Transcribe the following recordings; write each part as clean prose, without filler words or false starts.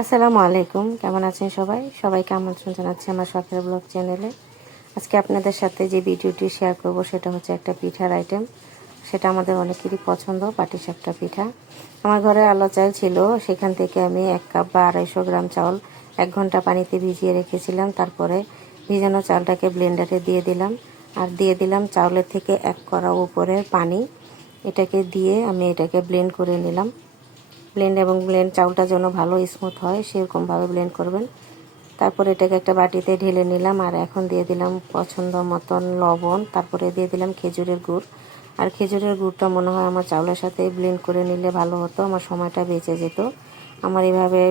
আসসালামু আলাইকুম, কেমন আছেন সবাই? সবাইকে আমন্ত্রণ জানাচ্ছি আমার শখের ব্লগ চ্যানেলে। আজকে আপনাদের সাথে যে ভিডিওটি শেয়ার করব সেটা হচ্ছে একটা পিঠার আইটেম। সেটা আমাদের অনেকেরই পছন্দ, পাটিসাপটা পিঠা। আমার ঘরে আলো চাল ছিল, সেখান থেকে আমি 1 কাপ বা 250 গ্রাম চাউল 1 ঘন্টা পানিতে ভিজিয়ে রেখেছিলাম। তারপরে ভিজানো চালটাকে ব্লেন্ডারে দিয়ে দিলাম, আর দিয়ে দিলাম চাউলের থেকে 1 কড়া উপরে পানি। এটাকে দিয়ে আমি এটাকে ব্লেন্ড করে নিলাম। ব্লেন্ড চাউলটা যেন ভালো স্মুথ হয় সেরকমভাবে ব্লেন্ড করবেন। তারপর এটাকে একটা বাটিতে ঢেলে নিলাম, আর এখন দিয়ে দিলাম পছন্দ মতন লবণ। তারপরে দিয়ে দিলাম খেজুরের গুড়। আর খেজুরের গুড়টা মনে হয় আমার চাউলের সাথে ব্লেন্ড করে নিলে ভালো হতো, আমার সময়টা বেঁচে যেত। আমার এভাবে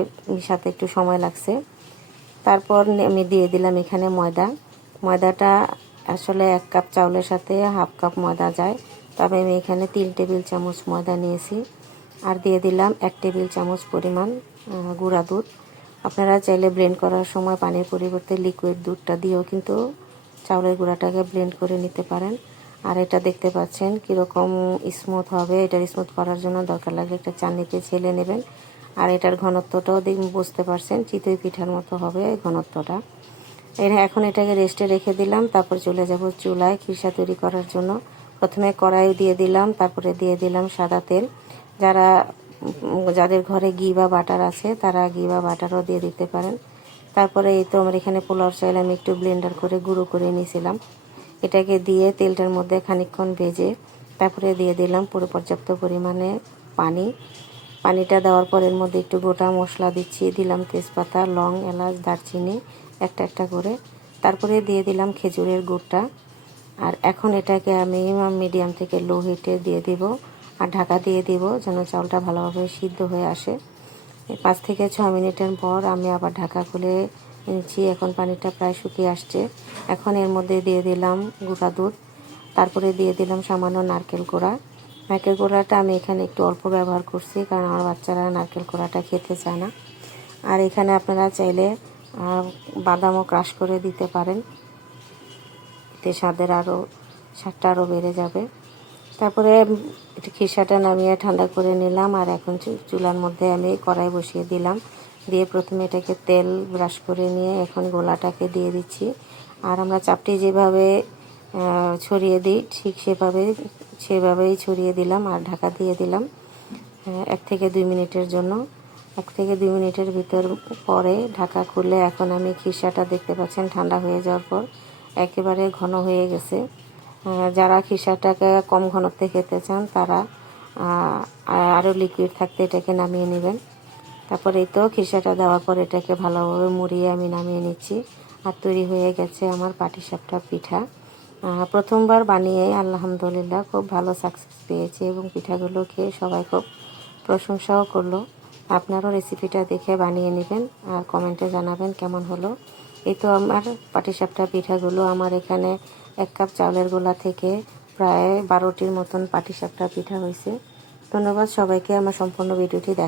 সাথে একটু সময় লাগছে। তারপর আমি দিয়ে দিলাম এখানে ময়দাটা আসলে 1 কাপ চাউলের সাথে হাফ কাপ ময়দা যায়, তবে আমি এখানে 3 টেবিল চামচ ময়দা নিয়েছি। আর দিয়ে দিলাম 1 টেবিল চামচ পরিমাণ গুঁড়া দুধ। আপনারা চাইলে ব্লেন্ড করার সময় পানির পরিবর্তে লিকুইড দুধটা দিয়েও কিন্তু চাউলের গুঁড়াটাকে ব্লেন্ড করে নিতে পারেন। আর এটা দেখতে পাচ্ছেন কীরকম স্মুথ হবে। এটার স্মুথ করার জন্য দরকার লাগলে একটা চালনিতে ছেলে নেবেন। আর এটার ঘনত্বটাও বুঝতে পারছেন, চিতই পিঠার মতো হবে ঘনত্বটা। এখন এটাকে রেস্টে রেখে দিলাম। তারপর চলে যাব চুলায় খিরসা তৈরি করার জন্য। প্রথমে কড়াই দিয়ে দিলাম, তারপরে দিয়ে দিলাম সাদা তেল। যাদের ঘরে ঘি বা বাটার আছে তারা ঘি বা বাটারও দিয়ে দিতে পারেন। তারপরে এই তো আমার এখানে পোলাও চাল আমি একটু ব্লেন্ডার করে গুঁড়ো করে নিয়েছিলাম। এটাকে দিয়ে তেলটার মধ্যে খানিকক্ষণ ভেজে তারপরে দিয়ে দিলাম পুরো পর্যাপ্ত পরিমাণে পানি। পানিটা দেওয়ার পর এর মধ্যে একটু গোটা মশলা দিলাম তেজপাতা, লং, এলাচ, দারচিনি একটা একটা করে। তারপরে দিয়ে দিলাম খেজুরের গুড়টা। আর এখন এটাকে আমি মিডিয়াম থেকে লো হিটে দিয়ে দিব, আর ঢাকা দিয়ে দিব যেন চাউলটা ভালোভাবে সিদ্ধ হয়ে আসে। 5 থেকে 6 মিনিটের পর আমি আবার ঢাকা খুলে নিচ্ছি। এখন পানিটা প্রায় শুকিয়ে আসছে। এখন এর মধ্যে দিয়ে দিলাম গুঁড়া দুধ। তারপরে দিয়ে দিলাম সামান্য নারকেল কোড়াটা আমি এখানে একটু অল্প ব্যবহার করছি, কারণ আমার বাচ্চারা নারকেল কোড়াটা খেতে চায় না। আর এখানে আপনারা চাইলে বাদামও ক্রাশ করে দিতে পারেন, এতে স্বাদটা আরও বেড়ে যাবে। তারপরে খিরসাটা নামিয়ে ঠান্ডা করে নিলাম। আর এখন চুলার মধ্যে আমি কড়াই বসিয়ে দিলাম। দিয়ে প্রথমে এটাকে তেল ব্রাশ করে নিয়ে এখন গোলাটাকে দিয়ে দিচ্ছি। আর আমরা চাপটি যেভাবে ছড়িয়ে দিই ঠিক সেভাবেই ছড়িয়ে দিলাম, আর ঢাকা দিয়ে দিলাম 1 থেকে 2 মিনিটের জন্য। 1 থেকে 2 মিনিটের ভিতর পরে ঢাকা খুলে এখন আমি খিরসাটা দেখতে পাচ্ছেন ঠান্ডা হয়ে যাওয়ার পর একেবারে ঘন হয়ে গেছে। যারা খিরসাটাকে কম ঘনত্বে খেতে চান তারা আরও লিকুইড থাকতে এটাকে নামিয়ে নেবেন। তারপরে এই তো খিরসাটা দেওয়ার পর এটাকে ভালোভাবে মুড়িয়ে আমি নামিয়ে নিচ্ছি। আর তৈরি হয়ে গেছে আমার পাটিসাপটা পিঠা। প্রথমবার বানিয়ে আলহামদুলিল্লাহ খুব ভালো সাকসেস পেয়েছি, এবং পিঠাগুলো খেয়ে সবাই খুব প্রশংসাও করলো। আপনারাও রেসিপিটা দেখে বানিয়ে নেবেন আর কমেন্টে জানাবেন কেমন হলো। এই তো আমার পাটিসাপটা পিঠাগুলো আমার এখানে 1 কাপ চাউলের গোলা থেকে প্রায় 12টির মতন পাটিসাপটা পিঠা হয়েছে। ধন্যবাদ সবাইকে আমার সম্পূর্ণ ভিডিওটি